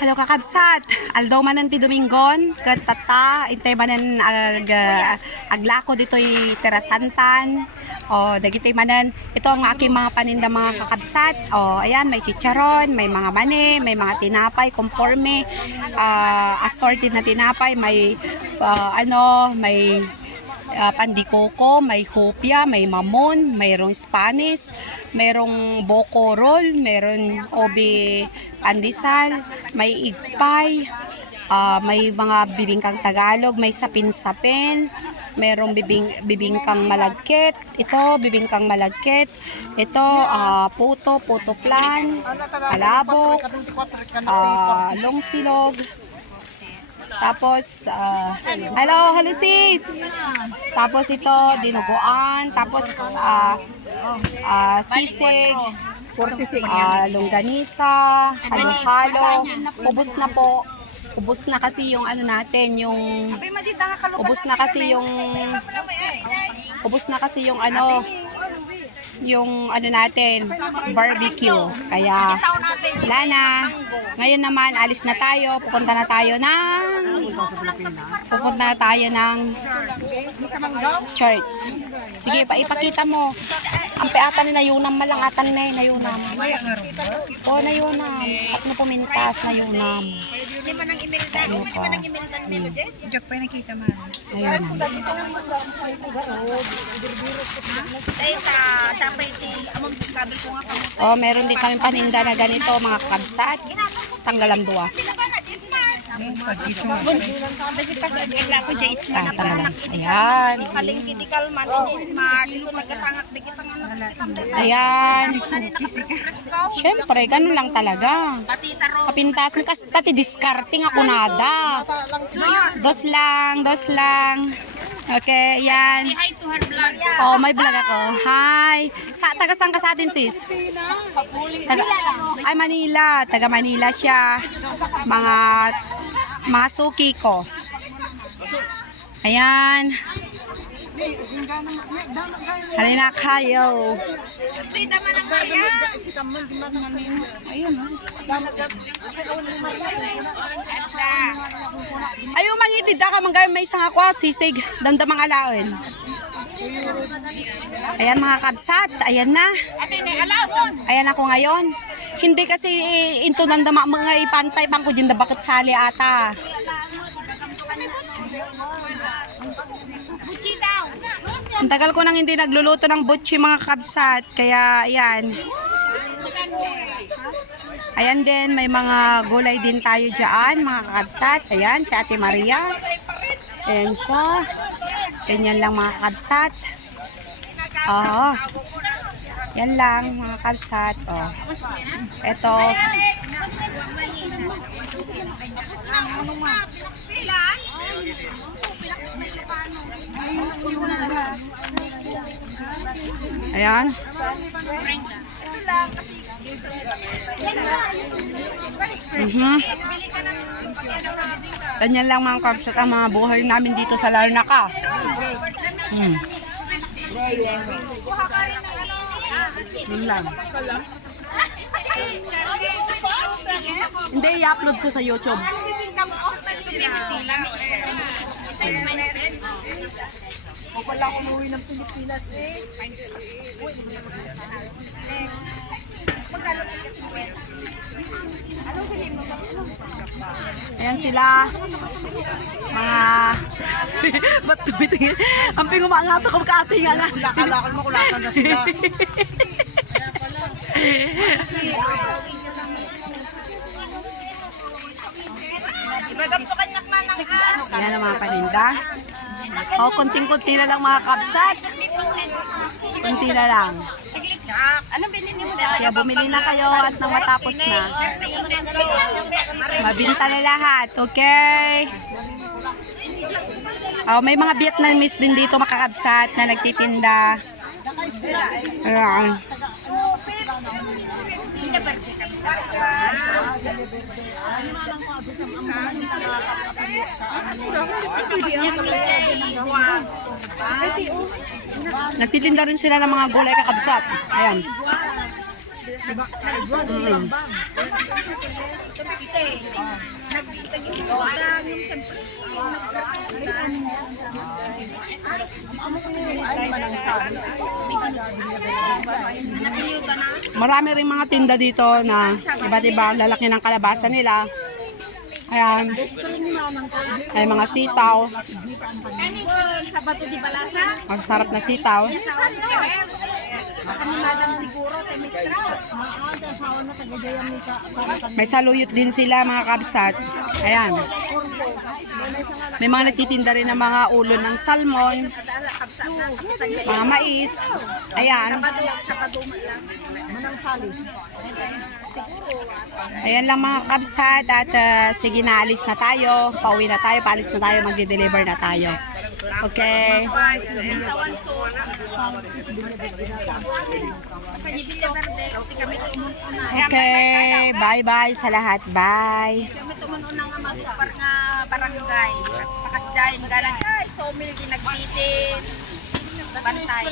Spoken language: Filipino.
Halo kakabsat, aldaw manan ti Domingon, katata, intay manan aglako dito'y terasantan. O, dagito'y manan, ito ang aking mga paninda mga kakabsat. O, ayan, may chicharon, may mga mani, may mga tinapay, conforme, assorted na tinapay, may, may pandikoko, may hopia, may mamon, mayroong Spanish, mayroong boko roll, mayroong obi pandesal, may igpay, may mga bibingkang Tagalog, may sapin-sapin, mayroong bibingkang malagkit, ito bibingkang malagkit, ito puto plan, palabok, longsilog. Tapos, hello sis! Tapos ito, dinuguan. Tapos, sisig. Longganisa. Halo-halo. Ubus na po. Ubus na kasi yung ano natin, yung... Ubus na kasi yung... Ubus na kasi yung ano... Yung ano natin, barbecue. Kaya, Lana, ngayon naman, alis na tayo. Pupunta na tayo ng church. Sige, ipakita mo. Ang peatan ni nayunam malangatan na nayunam. O, nayunam. At mo pumintas, nayunam. Hindi man ang email na. Hindi man ang email na nilo, Je? Joke pa yung nakita man. Nayunam. Dahil sa tapay ti among kabel ko nga kamo. O, meron din kami paninda na ganito, mga kabsat. Tanggalang duwa. Tanggalang. Ayan. Kalingkitikal man ni Smart. Iso nagkatangak di kita nga. Ayan. Siyempre, ganun lang talaga. Pati taro. Kapintas mo kasi tati discarding ako nada. Dos lang. Okay, yan. Hi to her vlog. Oh, may vlog ako. Hi. Taga saan ka sa atin, sis? Ay, Manila. Taga Manila siya. Mga suki ko. Ayan. Halina kayo. Di naman ang kaya. Ayun, ayaw mangitid ka manggay may isang ako sisig damdamang alaon. Ayan mga kabsat, ayan na. Ayan ako ngayon. Hindi kasi into nandama mga ipantay bang ko din da bakit sali ata. Buchi daw. Ang tagal ko nang hindi nagluluto ng butchi mga kabsat, kaya ayan. Ayan din, may mga gulay din tayo dyan, mga kabsat. Ayan, si Ate Maria. Ayan siya. Ganyan lang mga kabsat. Oo. Yan lang mga kabsat. Oh. Ito. Ayan. Ganyan lang mga kabsat ang mga buhay namin dito sa Larnaca. Yun lang. Hindi, i-upload ko sa YouTube. Wala akong umuwi ng Pilipinas eh. Ayan sila. Mga... Ba't tumitingin? Ang pingumangato ko kaating nga nga. Lakal mo kulatan na sila. Ayan ang mga paninda. O, konting-konti na lang mga kabsat. Konti na lang. Ano binili mo Kaya bumili na kayo at nang matapos na. Mabinta na lahat, okay? Oh, may mga Vietnamese din dito makakabsat na nagtitinda. Ayan. Nagtitinda rin sila ng mga gulay kakabsat. Ayan. Marami rin mga tinda dito na iba't iba ang lalaki ng kalabasa nila. Ayan. Ay mga sitaw. Sa Bato di Balasa. Masarap na sitaw. Kami madam siguro, temistra. May saluyot din sila mga kabsat. Ayan. May mga nagtitinda rin ng mga ulo ng salmon, mga mais. Ayan. Ayan lang mga kabsat at sige na, alis na tayo. Pauwi na tayo, paalis na tayo, magde-deliver na tayo. Okay. Sa Villa Verde, kasi kami tumununa. Okay. Bye-bye sa lahat. Bye. Kami tumununa nga magpapar nga barangay. Pakasjayin, galang, ay, sawmill, ginagtitin. Bantay.